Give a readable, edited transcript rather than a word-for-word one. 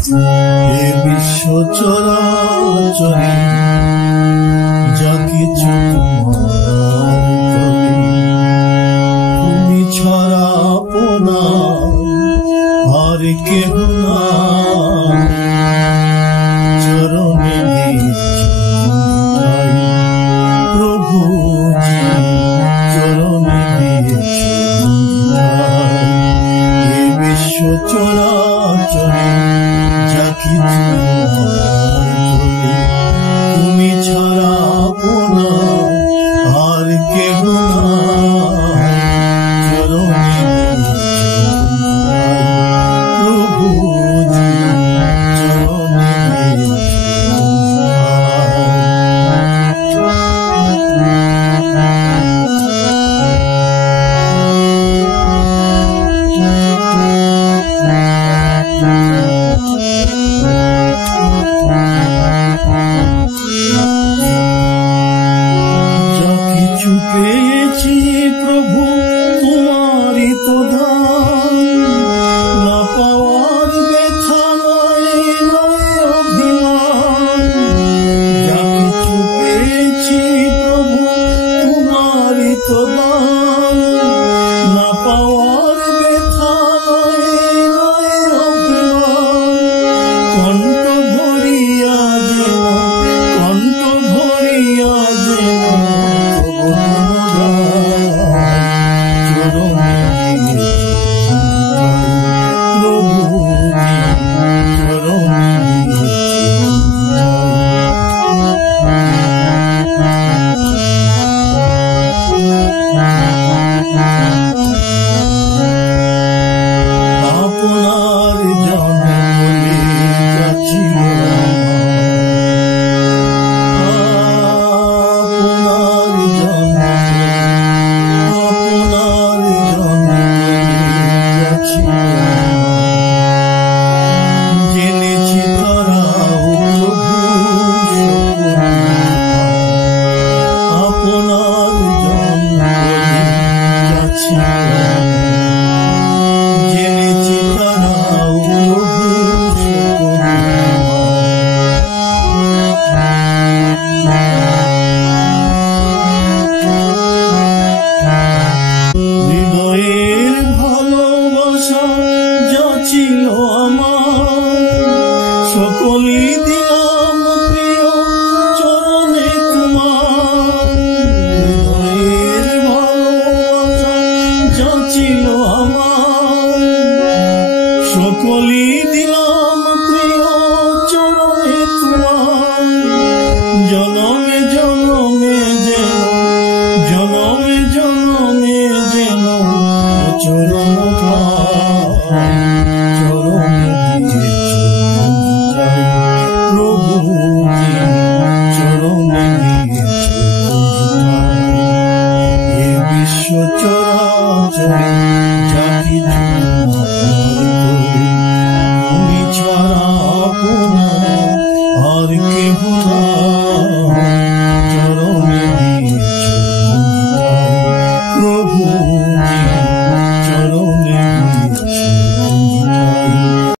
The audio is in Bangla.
এ বিশ্ব চরাচরে যা কিছু তুমি ছাড়া আপনার আর কেহ নাই। চরণে দিয়েছি প্রভু, চরণে দিয়েছি এ বিশ্ব চরাচরে যা কিছু তুমি ছাড়া আপনার আর কেহ নাই। চরণে প্রভু, চরণে যা কিছু পেয়েছি প্রভু তোমারই তো দান, না পাওয়ার ব্যথা নয় অভিমান। যা কিছু পেয়েছি প্রভু তোমারই তো দান, না পাওয়ার ব্যথা নয় অভিমান। কণ্ঠ ভরিয়া যেন, কণ্ঠ ভরিয়া যেন চরণে প্রভু, চরণে আপনার জনে বলে যাচ্ছিল আপনার জনে, আপনার জনে যাচ্ছিল। জেনেছি তারাও প্রভু আপনার জনে যাচ্ছিল। জেনেছি তারাও প্রভু হৃদয়ের ভালোবাসা যা ছিল আমার, সকলই দিলাম প্রিয় চরণে তোমার। হৃদয়ের ভালোবাসা যা ছিল আমার, সকলই দিলাম প্রিয় চরণে তোমার। জনমে জনমে যেন, জনমে জনমে যেন চরণ